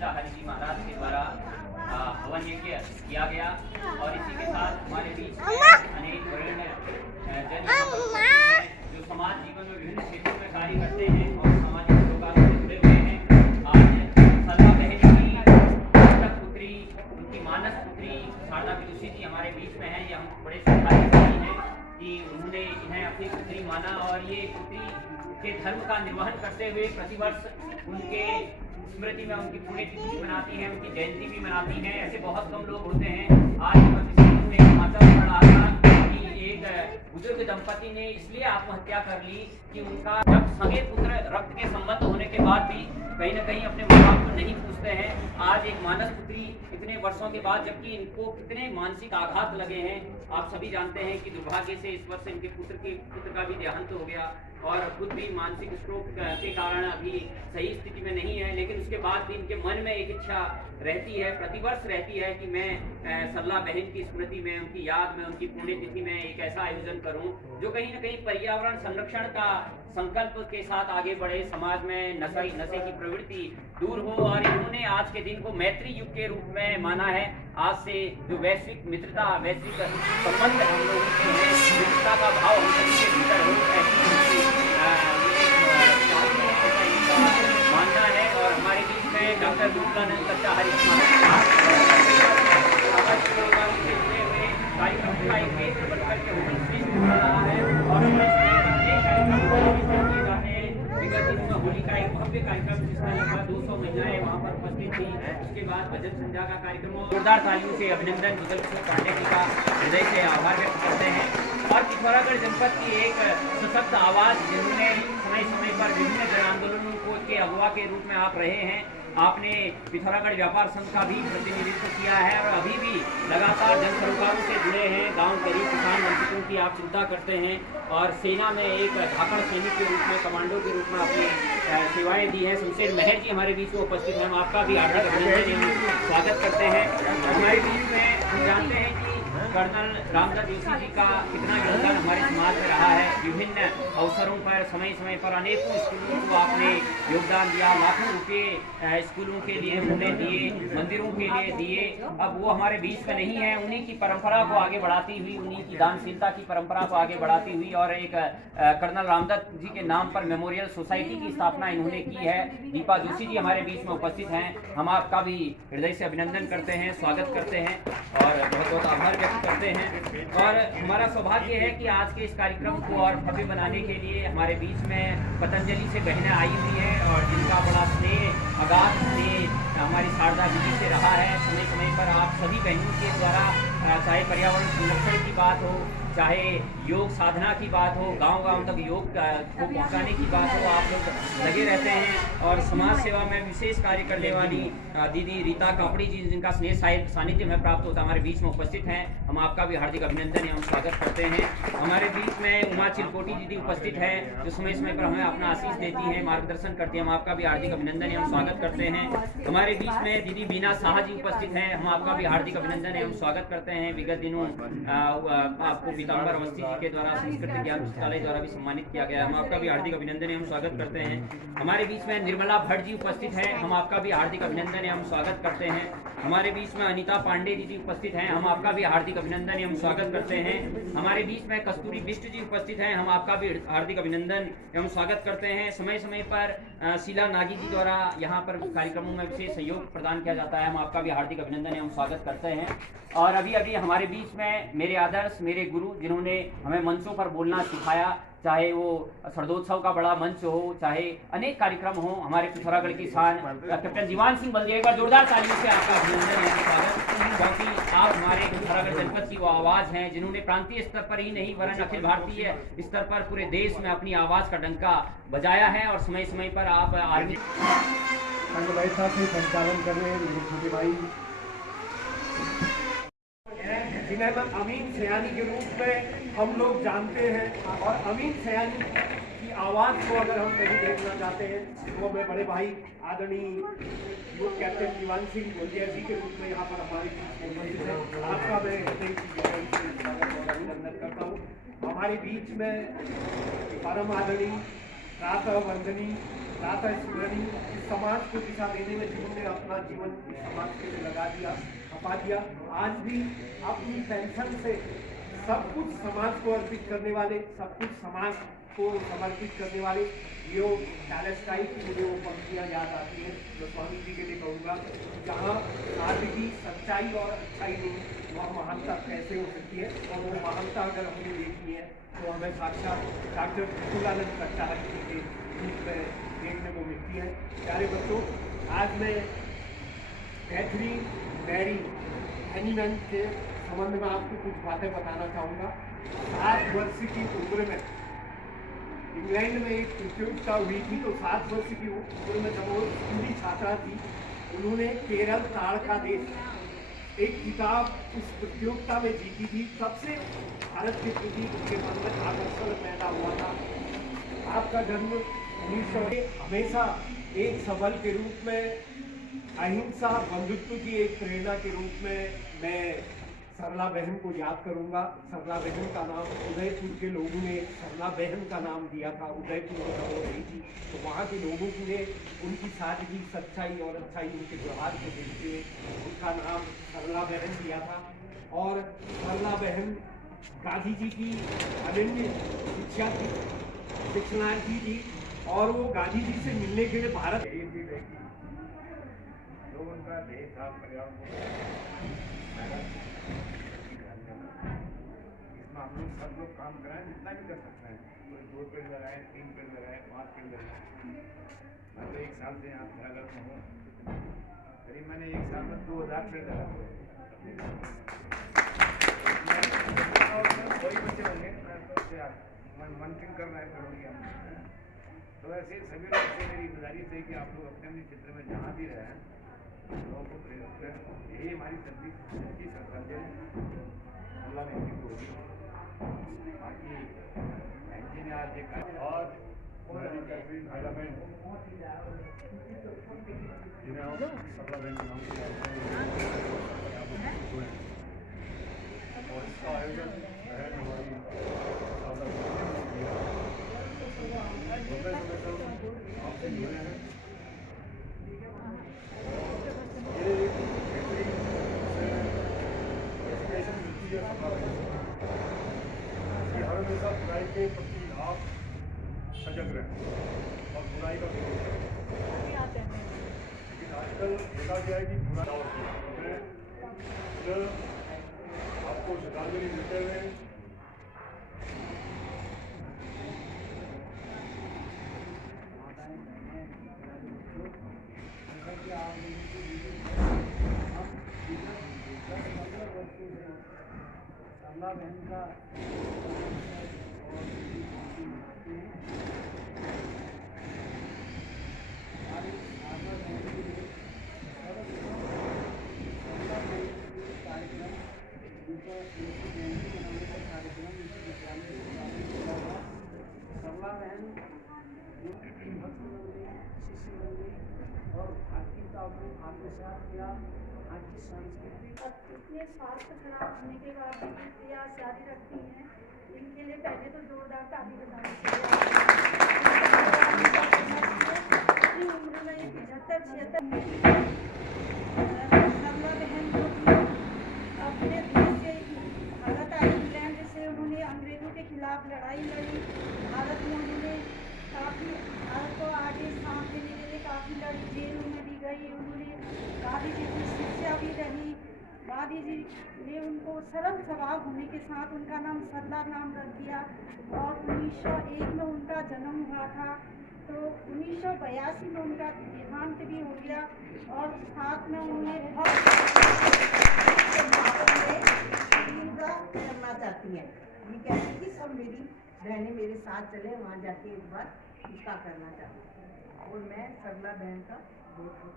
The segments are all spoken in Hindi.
सच्चा हरि जी महाराज के द्वारा हवन यज्ञ किया गया। और इसी के साथ हमारे बीच अनेक वरीण जन जो समाज जीवन में विभिन्न क्षेत्रों में कार्य करते हैं और सामाजिक रोजगार से जुड़े हुए हैं। आज सरला बहन की पुत्री, उनकी मानस पुत्री शारदा विदुषी जी हमारे बीच में है। ये हम बड़े सौभाग्यशाली हैं कि उन्होंने इन्हें अपनी पुत्री माना और ये पुत्री के धर्म का निर्वहन करते हुए प्रतिवर्ष उनके स्मृति में उनकी पुण्यतिथि मनाती है, उनकी जयंती भी मनाती है। ऐसे बहुत कम लोग होते हैं। आज में समाचार पढ़ रहा था कि एक बुजुर्ग दंपति ने इसलिए आत्महत्या कर ली कि उनका जब सगे पुत्र रक्त के संबंध होने के बाद भी कहीं न कहीं अपने माँ बाप को नहीं पूछते हैं। आज एक मानस पुत्री इतने वर्षों के बाद, जबकि इनको कितने मानसिक आघात लगे हैं। आप सभी जानते हैं कि दुर्भाग्य से इस वर्ष इनके पुत्र का भी देहांत हो गया और खुद भी मानसिक स्ट्रोक के कारण अभी सही स्थिति में नहीं है। लेकिन उसके बाद भी इनके मन में एक इच्छा रहती है, प्रतिवर्ष रहती है कि मैं सरला बहन की स्मृति में, उनकी याद में, उनकी पुण्यतिथि में एक ऐसा आयोजन करूं जो कहीं न कहीं पर्यावरण संरक्षण का संकल्प के साथ आगे बढ़े, समाज में नशे की प्रवृत्ति दूर हो। और इन्होंने आज के दिन को मैत्री युग के रूप में माना है। आज से जो वैश्विक मित्रता, वैश्विक संबंध हम लोगों के हैं, मित्रता का भाव हम सभी के भीतर हो, मानना है। और हमारे बीच में डॉक्टर विमलानंद सच्चा हरि कार्यक्रम का एक केंद्र बनकर के हो रहा है। और विगत दिनों में होली का एक भव्य कार्यक्रम जिसमें लगभग 200 महिलाएं वहाँ पर उपस्थित थी। उसके बाद भजन संध्या का कार्यक्रम, जोरदार तालियों से अभिनंदन विकल्प पांडे जी का हृदय से आभार व्यक्त करते हैं। और पिथौरागढ़ जनपद की एक सशक्त आवाज, जिन्होंने समय समय पर विभिन्न जन आंदोलनों के अगुवा के रूप में आप रहे हैं। आपने पिथौरागढ़ व्यापार संघ का भी प्रतिनिधित्व किया है और अभी भी लगातार जन सरोकारों से जुड़े हैं। गांव गरीब किसान वंचितों की आप चिंता करते हैं और सेना में एक धाकड़ सैनिक के रूप में, कमांडो के रूप में अपनी सेवाएं दी हैं। शमशेर महर जी हमारे बीच में उपस्थित हैं। हम आपका भी हार्दिक अभिनंदन स्वागत करते हैं। हमारे बीच में हम जानते हैं कि कर्नल रामदास जोशी जी का कितना योगदान हमारे समाज में रहा है। विभिन्न अवसरों पर समय समय पर अनेकों स्कूलों को आपने योगदान दिया, लाखों रुपये स्कूलों के लिए उन्होंने दिए, मंदिरों के लिए दिए। अब वो हमारे बीच में नहीं है। उन्हीं की परंपरा को आगे बढ़ाती हुई, उन्हीं की दानशीलता की परंपरा को आगे बढ़ाती हुई और एक कर्नल रामदास जी के नाम पर मेमोरियल सोसाइटी की स्थापना इन्होंने की है। दीपा जोशी जी हमारे बीच में उपस्थित हैं। हम आपका भी हृदय से अभिनंदन करते हैं, स्वागत करते हैं और बहुत बहुत आभार व्यक्त करते हैं। और हमारा सौभाग्य है कि आज के इस कार्यक्रम को और भव्य बनाने के लिए हमारे बीच में पतंजलि से बहनें आई हुई हैं और जिनका बड़ा स्नेह, अगाध स्नेह हमारी शारदा दीदी से रहा है। समय समय पर आप सभी बहनों के द्वारा, चाहे पर्यावरण संरक्षण की बात हो, चाहे योग साधना की बात हो, गांव-गांव तक योग को पहुंचाने की बात हो, आप लोग लगे रहते हैं। और समाज सेवा में विशेष कार्य करने वाली दीदी रीता कापड़ी जी, जिनका स्नेह सानिध्य में प्राप्त होता हमारे बीच में उपस्थित हैं। हम आपका भी हार्दिक अभिनंदन एवं स्वागत करते हैं। हमारे बीच में उमा चिलकोटी दीदी उपस्थित है, जो समय समय पर हमें अपना आशीष देती है, मार्गदर्शन करती है। हम आपका भी हार्दिक अभिनंदन एवं स्वागत करते हैं। हमारे बीच में दीदी बीना शाह जी उपस्थित हैं। हम आपका भी हार्दिक अभिनंदन एवं स्वागत करते हैं। विगत दिनों आपको पीताम्बर अवस्थी जी के द्वारा संस्कृत ज्ञान पुस्तकालय द्वारा भी सम्मानित किया गया। हम आपका भी हार्दिक अभिनंदन एवं स्वागत करते हैं। हमारे बीच में निर्मला भट्ट जी उपस्थित हैं। हम आपका भी हार्दिक अभिनंदन एवं स्वागत करते हैं। हमारे बीच में अनीता पांडे दीदी उपस्थित हैं। हम आपका भी हार्दिक अभिनंदन एवं स्वागत करते हैं। हमारे बीच में कस्तूरी बिष्ट जी उपस्थित हैं। हम आपका भी हार्दिक अभिनंदन एवं स्वागत करते हैं। समय समय पर शीला नागी जी द्वारा यहाँ पर कार्यक्रमों में विशेष सहयोग प्रदान किया जाता है। हम आपका भी हार्दिक अभिनंदन एवं स्वागत करते हैं। और अभी अभी हमारे बीच में मेरे आदर्श, मेरे गुरु, जिन्होंने हमें मंचों पर बोलना सिखाया, चाहे वो शरदोत्सव का बड़ा मंच हो, चाहे अनेक कार्यक्रम हो, हमारे पिथौरागढ़ की शान कैप्टन जीवान सिंह बल्देव, एक बार जोरदार तालियों से आपका अभिनंदन एवं स्वागत, क्योंकि आप हमारे पिथौरागढ़ जनपद की वो आवाज़ हैं जिन्होंने प्रांतीय स्तर पर ही नहीं वरन अखिल भारतीय स्तर पर पूरे देश में अपनी आवाज़ का डंका बजाया है। और समय समय पर आप आर्मी से संचालन कर रहे हैं मेरे छोटे भाई, जिन्हें अमीन सयानी के रूप में हम लोग जानते हैं। और अमीन सयानी की आवाज़ को अगर हम कहीं देखना चाहते हैं तो मैं बड़े भाई आदरणीय युवक कैप्टन जीवान सिंह बल्देव जी के रूप में यहाँ पर हमारे बीच में आपका मैं अभिनंदन करता हूँ। हमारे बीच में परम आदरणीय प्रातः वंदनी, प्रातः स्मरणी, इस समाज को दिशा देने में जिन्होंने अपना जीवन इस समाज के लिए लगा दिया, खपा दिया, आज भी अपनी पेंशन से सब कुछ समाज को अर्पित करने वाले, सब कुछ समाज को समर्पित करने वाले, ये पैलेस्टाइन की मुझे वो पंक्तियाँ याद आती हैं जो स्वामी जी के लिए कहूँगा, जहाँ सादगी, सच्चाई और अच्छाई नहीं, वह महानता कैसे हो सकती है। और वो महानता अगर हमने देखी है तो हमें साक्षात डॉक्टर विपुलानंद भट्टाचार्य जी के रूप में देखने को मिलती है। प्यारे बच्चों, आज मैं कैथरीन मैरी हैनीमैन के संबंध में आपको कुछ बातें बताना चाहूँगा। 7 वर्ष की उम्र में इंग्लैंड में एक प्रतियोगिता हुई थी, तो 7 वर्ष की उम्र में जब वो स्कूली छात्रा थी, उन्होंने केरल ताड़का देश एक किताब उस प्रतियोगिता में जीती थी। तब से भारत के प्रति उनके मन में आकर्षण पैदा हुआ था। आपका जन्म 1900 हमेशा एक सबल के रूप में, अहिंसा, बंधुत्व की एक प्रेरणा के रूप में मैं सरला बहन को याद करूंगा। सरला बहन का नाम उदयपुर के लोगों ने सरला बहन का नाम दिया था। उदयपुर में जब वो रही थी तो वहाँ के लोगों ने उनकी सादगी, सच्चाई और अच्छाई, उनके व्यवहार को देखते हुए उनका नाम सरला बहन दिया था। और सरला बहन गांधी जी की अनन्य शिक्षा की शिक्षणार्थी थी और वो गांधी जी से मिलने के लिए भारत उनका देश था, पर्यावरण इसमें हम लोग सब लोग काम कराएं, जितना भी कर सकते हैं। कोई 2 पेड़ लगाए, 3 पेड़ लगाए, 5 पेड़ लगाए। मैं तो 1 साल से यहाँ अगर में हूँ, करीब मैंने 1 साल में 2000 पेड़ लगाए। वही बच्चे होंगे, मैं मॉनिटरिंग कर रहा है पेड़ों की। तो ऐसे सभी लोग से मेरी गुजारिश है कि आप लोग अपने अपने क्षेत्र में जहाँ भी रहें, लोगों को प्रेरित करें। यही हमारी सब्जी की श्रद्धांजलि अल्लाह ने की होगी। बाकी एनजी ने आज देखा और जिन्हें सरला बहन के नाम से और इसका आयोजन बहन हमारी आपसे जुड़े हैं। हमेशा बुराई के प्रति आप सजग रहें और बुराई का विरोध करें। लेकिन आजकल देखा गया है कि बुराई आपको श्रद्धांजलि देते हुए सरला बहन का सरला बहन और भारतीय का आत्मसात किया। आज की संस्कृति इतने स्वास्थ्य खराब होने के बाद भी प्रयास जारी रखती हैं, इनके लिए पहले तो जोरदार ताली बजानी चाहिए। अपनी उम्र में 75-76 सरला बहन जो अपने देश से भारत आई, इंग्लैंड से उन्होंने अंग्रेजों के खिलाफ लड़ाई लड़ी। भारत में उन्होंने काफ़ी भारत को आगे सांस देने के लिए काफ़ी लड़ी, जेलों में भी गई। उन्होंने गांधी जी की शिष्या भी रही। गांधी जी ने उनको सरल स्वभाव होने के साथ उनका नाम सरला नाम रख दिया। और 1901 में उनका जन्म हुआ था, तो 1982 में उनका देहांत भी हो गया। और साथ में उन्होंने बहुत करना चाहती हैं। ये कहती कि सब मेरी बहनें मेरे साथ चले, वहाँ जाके एक बार उसका करना चाहती हूँ। और मैं सरला बहन का बहुत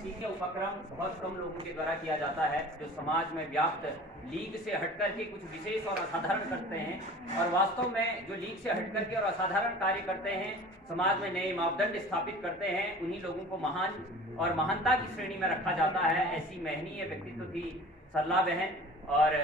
सीखे उपक्रम बहुत कम लोगों के द्वारा किया जाता है, जो समाज में व्याप्त लीग से हटकर के कुछ विशेष और असाधारण करते हैं। और वास्तव में जो लीग से हटकर के और असाधारण कार्य करते हैं, समाज में नए मापदंड स्थापित करते हैं, उन्हीं लोगों को महान और महानता की श्रेणी में रखा जाता है। ऐसी महनीय व्यक्तित्व थी सरला बहन। और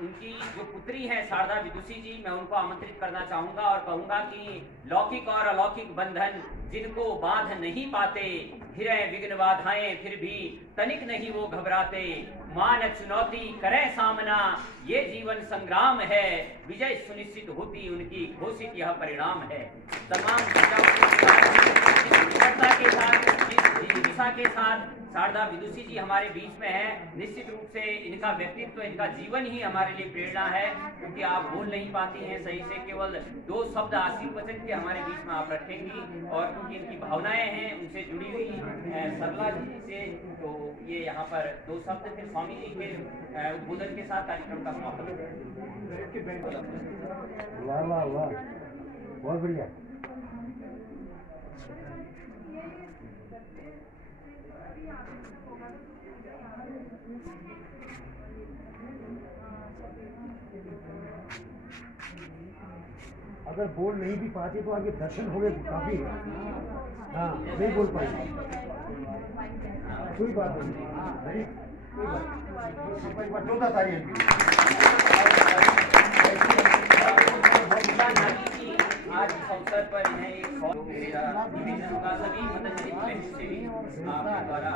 उनकी जो पुत्री है शारदा विदुषी जी, मैं उनको आमंत्रित करना चाहूंगा और कहूंगा कि लौकिक और अलौकिक बंधन जिनको बांध नहीं पाते, हिरय विघ्न बाधाएं फिर भी तनिक नहीं वो घबराते, मान चुनौती करें सामना ये जीवन संग्राम है, विजय सुनिश्चित होती उनकी घोषित यह परिणाम है। तमाम के साथ दिशा के साथ शारदा विदुषी जी हमारे बीच में है। निश्चित रूप से इनका व्यक्तित्व, इनका जीवन ही हमारे लिए प्रेरणा है, क्योंकि आप बोल नहीं पाती हैं सही से, केवल 2 शब्द आशीर्वचन के हमारे बीच में आप रखेंगी, और क्योंकि इनकी भावनाएं हैं उनसे जुड़ी हुई सरला जी से, तो ये यहाँ पर 2 शब्द फिर स्वामी जी के उद्बोधन के साथ कार्यक्रम का समापन। वाह वाह वाह, बहुत बढ़िया। अगर बोल नहीं भी पाते तो आगे दर्शन हो गए काफी। हाँ, नहीं बोल पाएंगे, कोई बात नहीं, कोई बात 14 तारीख आज इस अवसर पर इन्हें एक डिवीजन का सभी पतंजलि से भी आपके द्वारा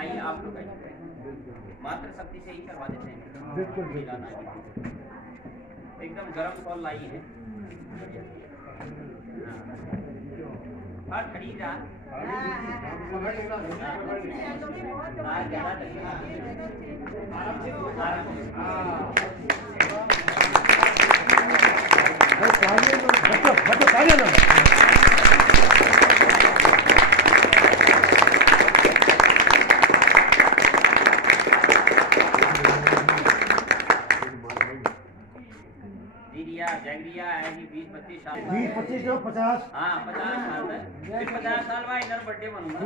आइए, आप लोग मात्र शक्ति से ही करवा देते हैं। बिल्कुल एकदम गरम सॉल लाई है, खड़ी जा जैगरिया है 20-25 साल, 20-25 और 50। हाँ 50 साल है, 50 साल बाद इधर बर्थडे मनूंगा।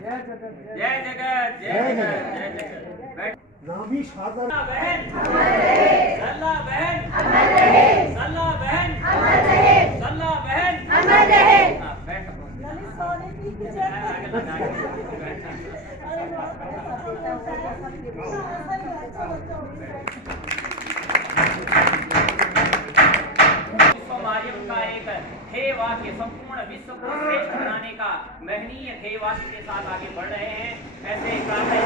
जय जगत जय जगत जय जगत। नाभी शारदा बहन, सल्ला बहन, सल्ला बहन, सल्ला बहन, हाँ बैठो। का एक ध्येय वाक्य, संपूर्ण विश्व को श्रेष्ठ बनाने का महनीय ध्येय वाक्य के साथ आगे बढ़ रहे हैं। ऐसे प्रातः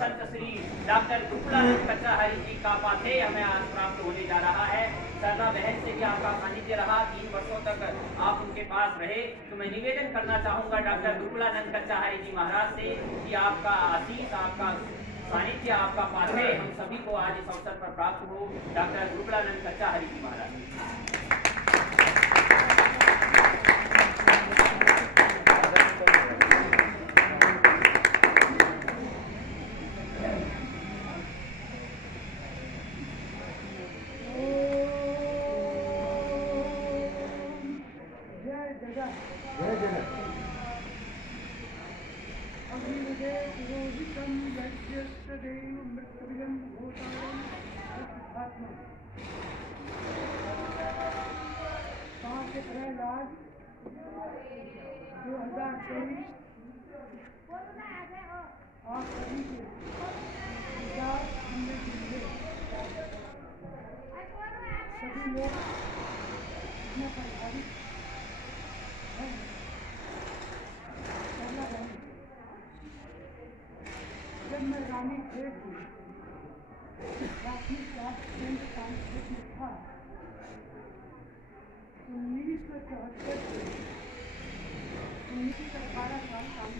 संत श्री डॉक्टर दुर्गुणानंद कच्चाहरी जी का पाथेय हमें आज प्राप्त होने जा रहा है। सरला बहन से भी आपका सानिध्य रहा, 3 वर्षों तक आप उनके पास रहे, तो मैं निवेदन करना चाहूंगा डॉक्टर दुर्गुणानंद कच्चाहरी जी महाराज से कि आपका आशीष, आपका सानिध्य, आपका पाथेय हम सभी को आज इस अवसर पर प्राप्त हो। डॉक्टर दुर्गुणानंद कच्चाहरी जी महाराज। सभी लोग इतने प्रभावित हैं। जब मैं रानी खेत प्राथमिक क्लास में था 1974 से 1918 साल काम